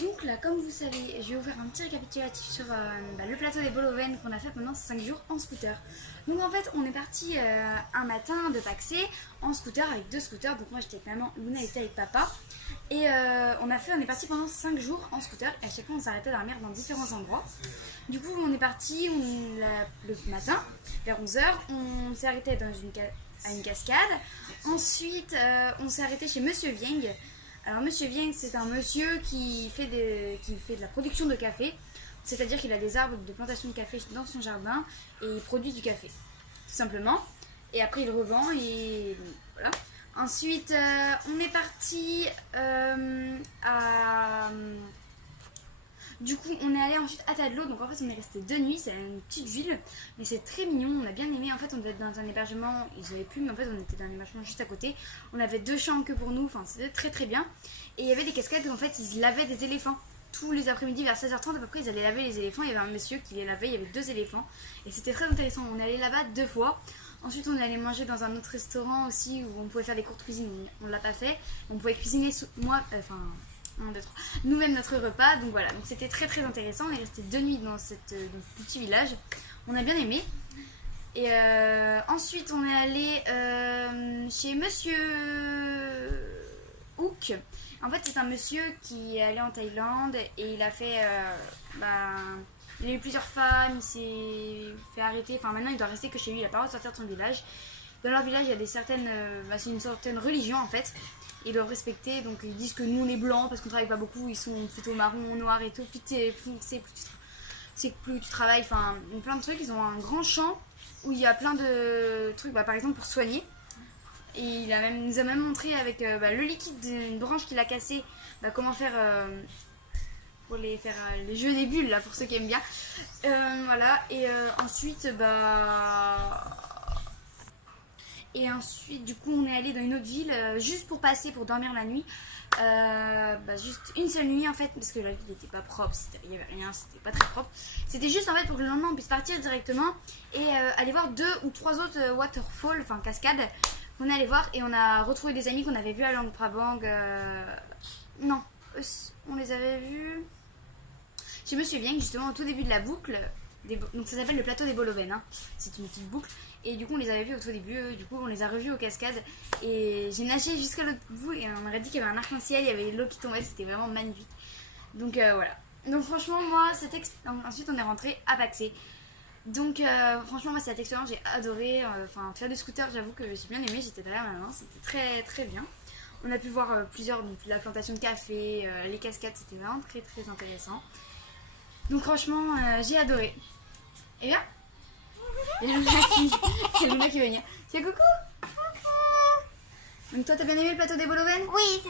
Donc là, comme vous savez, je vais vous faire un petit récapitulatif sur le plateau des Bolovènes qu'on a fait pendant 5 jours en scooter. Donc en fait, on est parti un matin de Paxé en scooter avec 2 scooters. Donc moi j'étais avec maman, Luna était avec papa. Et on est parti pendant 5 jours en scooter et à chaque fois on s'arrêtait dormir dans différents endroits. Du coup on est parti le matin vers 11 h, on s'est arrêté à une cascade. Ensuite on s'est arrêté chez Monsieur Vieng. Alors Monsieur Vieng, c'est un monsieur qui fait de la production de café, c'est-à-dire qu'il a des arbres de plantation de café dans son jardin et il produit du café, tout simplement. Et après il revend et voilà. Ensuite on est parti Du coup, on est allé ensuite à Tadelo, donc en fait on est resté 2 nuits, c'est une petite ville, mais c'est très mignon, on a bien aimé. En fait on devait être dans un hébergement, ils avaient pu, mais en fait on était dans un hébergement juste à côté. On avait 2 chambres que pour nous, enfin c'était très très bien. Et il y avait des cascades où en fait ils lavaient des éléphants. Tous les après-midi vers 16h30 à peu près ils allaient laver les éléphants, il y avait un monsieur qui les lavait, il y avait 2 éléphants. Et c'était très intéressant, on est allé là-bas 2 fois. Ensuite on est allé manger dans un autre restaurant aussi où on pouvait faire des cours de cuisine, on l'a pas fait. On pouvait cuisiner nous-mêmes notre repas, donc voilà, donc c'était très très intéressant. On est resté 2 nuits dans ce petit village, on a bien aimé. Et ensuite on est allé chez Monsieur Hook. En fait c'est un monsieur qui est allé en Thaïlande et il a fait il a eu plusieurs femmes, il s'est fait arrêter, enfin maintenant il doit rester que chez lui, il a pas le droit de sortir de son village. Dans leur village il y a c'est une certaine religion en fait. Ils doivent respecter, donc ils disent que nous on est blancs parce qu'on travaille pas beaucoup, ils sont plutôt marron, noir et tout. Plus t'es foncé, plus tu travailles, enfin plein de trucs. Ils ont un grand champ où il y a plein de trucs, par exemple pour soigner. Et il nous a même montré avec le liquide d'une branche qu'il a cassé, comment faire pour faire les jeux des bulles là pour ceux qui aiment bien. Voilà, et ensuite du coup, on est allé dans une autre ville juste pour dormir la nuit. Juste une seule nuit en fait, parce que la ville n'était pas propre, il n'y avait rien, c'était pas très propre. C'était juste en fait pour que le lendemain on puisse partir directement et aller voir 2 ou 3 autres waterfalls, enfin cascades, qu'on est allé voir. Et on a retrouvé des amis qu'on avait vus à Luang Prabang. Non, on les avait vus chez Monsieur Vieng, justement au tout début de la boucle. Donc ça s'appelle le plateau des Bolovènes, hein. C'est une petite boucle. Et du coup on les avait vus au tout début, du coup on les a revus aux cascades. Et j'ai nagé jusqu'à l'autre bout et on aurait dit qu'il y avait un arc-en-ciel, il y avait l'eau qui tombait, c'était vraiment magnifique. Donc voilà. Donc franchement moi, ensuite on est rentré à Paxé. Donc franchement moi cette expérience j'ai adoré. Faire du scooter, j'avoue que j'ai bien aimé, j'étais derrière ma main, c'était très très bien. On a pu voir la plantation de café, les cascades, c'était vraiment très très intéressant. Donc franchement, j'ai adoré. Et bien, il y a Luna qui veut venir. Tiens, coucou. Donc toi, t'as bien aimé le plateau des Bolovènes? Oui,